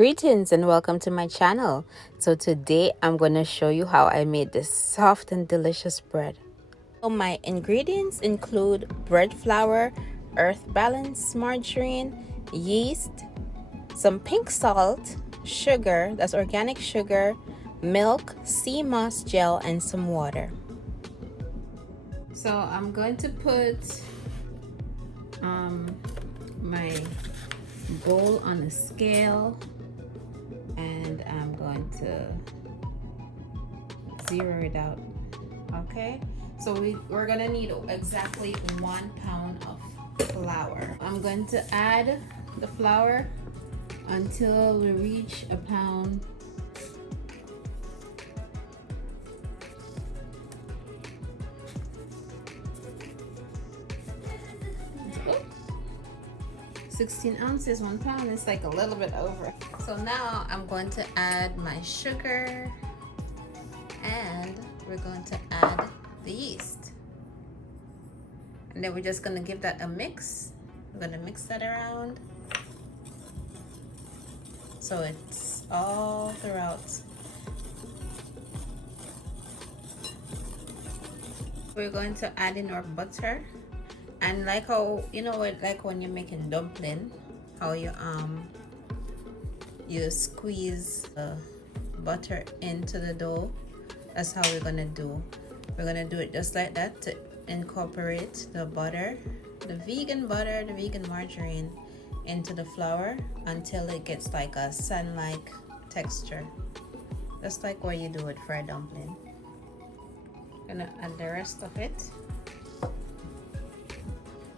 Greetings and welcome to my channel. So today I'm going to show you how I made this soft and delicious bread. So my ingredients include bread flour, earth balance margarine, yeast, some pink salt, sugar, that's organic sugar, milk, sea moss gel, and some water. So I'm going to put my bowl on a scale, and I'm going to zero it out. Okay, so we're gonna need exactly 1 pound of flour. I'm going to add the flour until we reach a pound. 16 ounces, 1 pound. It's like a little bit over. So now I'm going to add my sugar, and we're going to add the yeast, and then we're just going to give that a mix. We're going to mix that around so it's all throughout. We're going to add in our butter. And like how, you know what, like when you're making dumpling, how you squeeze the butter into the dough, that's how we're gonna do. We're gonna do it just like that to incorporate the butter, the vegan butter, the vegan margarine into the flour until it gets like a sand-like texture, just like where you do it for a dumpling. Gonna add the rest of it.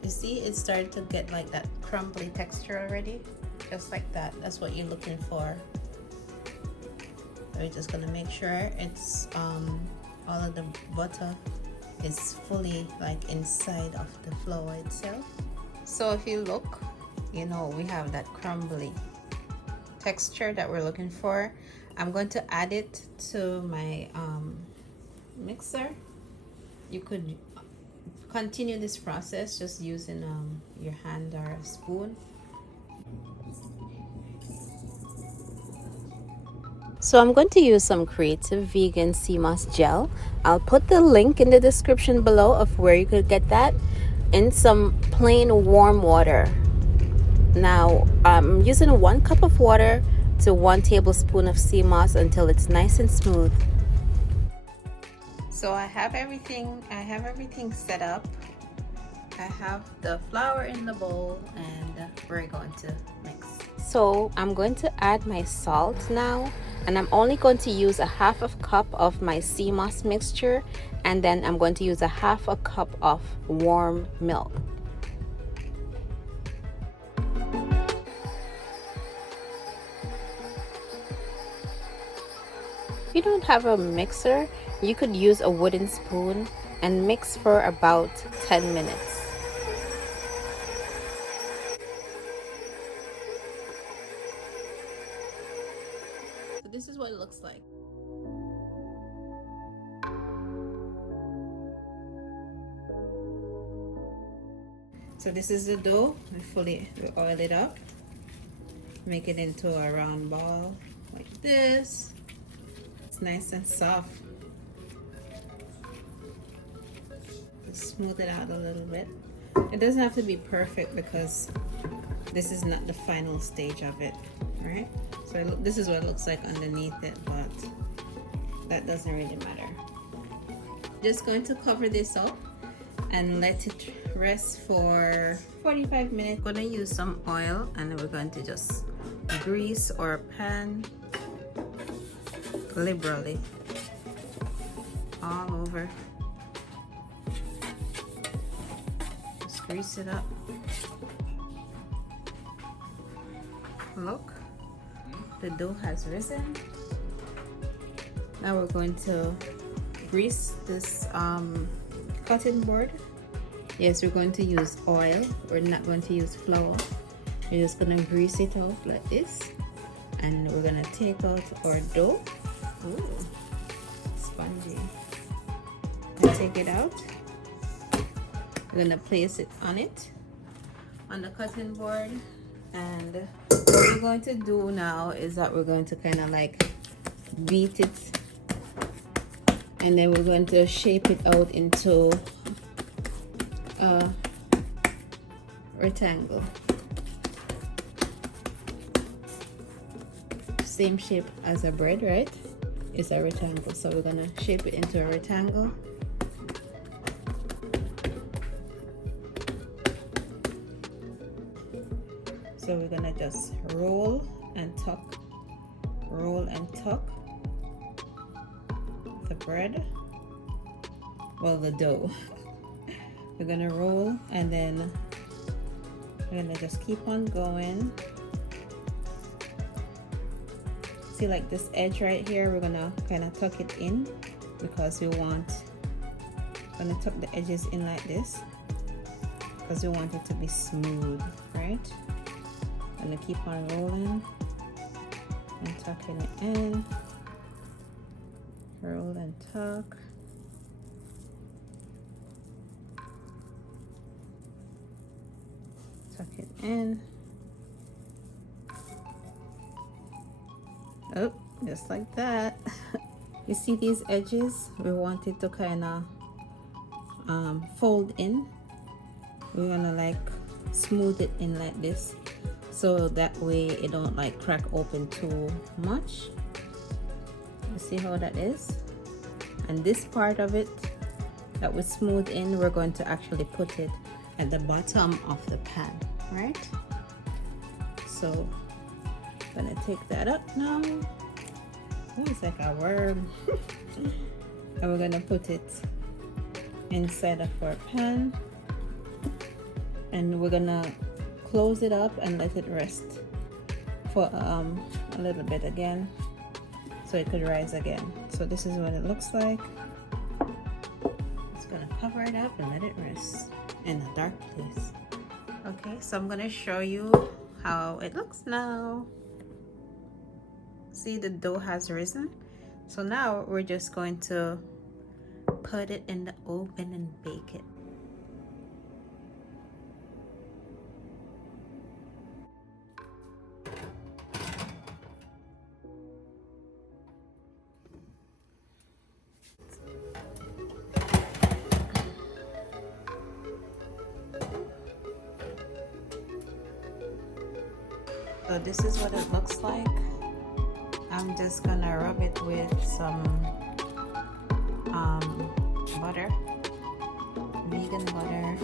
You see, it started to get like that crumbly texture already, just like that. That's what you're looking for. We're just gonna make sure it's all of the butter is fully like inside of the flour itself. So if you look, you know, we have that crumbly texture that we're looking for. I'm going to add it to my mixer. You could continue this process just using your hand or a spoon. So I'm going to use some Kreative Vegan Seamoss Gel. I'll put the link in the description below of where you could get that, in some plain warm water. Now I'm using 1 cup of water to 1 tablespoon of sea moss until it's nice and smooth. So I have everything set up. I have the flour in the bowl, and we're going to mix. So I'm going to add my salt now, and I'm only going to use a 1/2 cup of my sea moss mixture, and then I'm going to use a 1/2 cup of warm milk. If you don't have a mixer, you could use a wooden spoon and mix for about 10 minutes. So this is what it looks like. So this is the dough. We oil it up, make it into a round ball like this. It's nice and soft. Smooth it out a little bit. It doesn't have to be perfect because this is not the final stage of it, right? So this is what it looks like underneath it, but that doesn't really matter. Just going to cover this up and let it rest for 45 minutes. I'm going to use some oil, and then we're going to just grease our pan liberally all over. Grease it up. Look, the dough has risen. Now we're going to grease this cutting board. Yes, we're going to use oil. We're not going to use flour. We're just going to grease it out like this, and we're going to take out our dough. Ooh, spongy. And take it out. We're gonna place it on the cutting board, and What we're going to do now is that we're going to kind of like beat it, and then we're going to shape it out into a rectangle. Same shape as a bread, right? It's a rectangle, so we're gonna shape it into a rectangle. So we're gonna just roll and tuck the bread, well, the dough. We're gonna roll, and then we're gonna just keep on going. See, like this edge right here, we're gonna kind of tuck it in because we want, gonna tuck the edges in like this because we want it to be smooth, right? Gonna keep on rolling and tucking it in. Roll and tuck. Tuck it in. Oh, just like that. You see these edges? We want it to kind of fold in. We're gonna like smooth it in like this, so that way it don't like crack open too much. You see how that is? And this part of it that we smooth in, we're going to actually put it at the bottom of the pan, right? So I'm gonna take that up now. Oh, it's like a worm. And we're gonna put it inside of our pan, and we're gonna close it up and let it rest for a little bit again, so it could rise again. So this is what it looks like. Just gonna cover it up and let it rest in a dark place. Okay, so I'm gonna show you how it looks now. See, the dough has risen. So now we're just going to put it in the oven and bake it. So this is what it looks like. I'm just gonna rub it with some butter, vegan butter,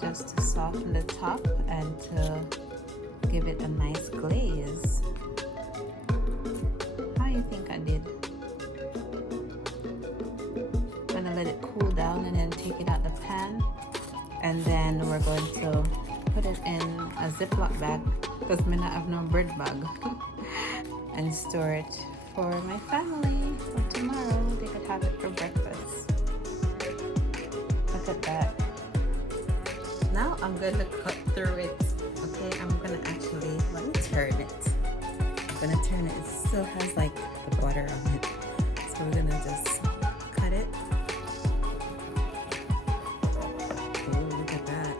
just to soften the top and to give it a nice glaze. How you think I did? I'm gonna let it cool down and then take it out the pan, and then we're going to put it in a Ziploc bag because I not have no bread bag. And store it for my family for tomorrow. They could have it for breakfast. Look at that. Now I'm gonna cut through it. Okay, I'm gonna actually, let me turn it. I'm gonna turn it. It still has like the butter on it. So we're gonna just cut it. Oh, look at that.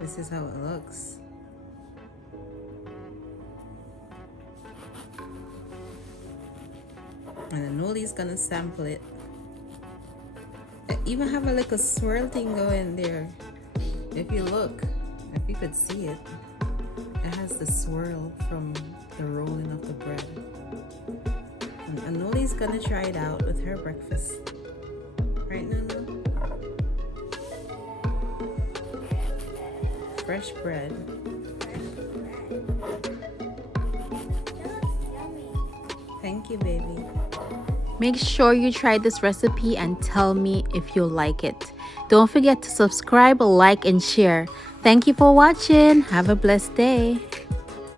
This is how it looks. And Noli's gonna sample it. I even have a little swirl thing going there. If you look, if you could see it, it has the swirl from the rolling of the bread. And Noli's gonna try it out with her breakfast. Right, Nana? Fresh bread. Thank you, baby. Make sure you try this recipe and tell me if you like it. Don't forget to subscribe, like, and share. Thank you for watching. Have a blessed day.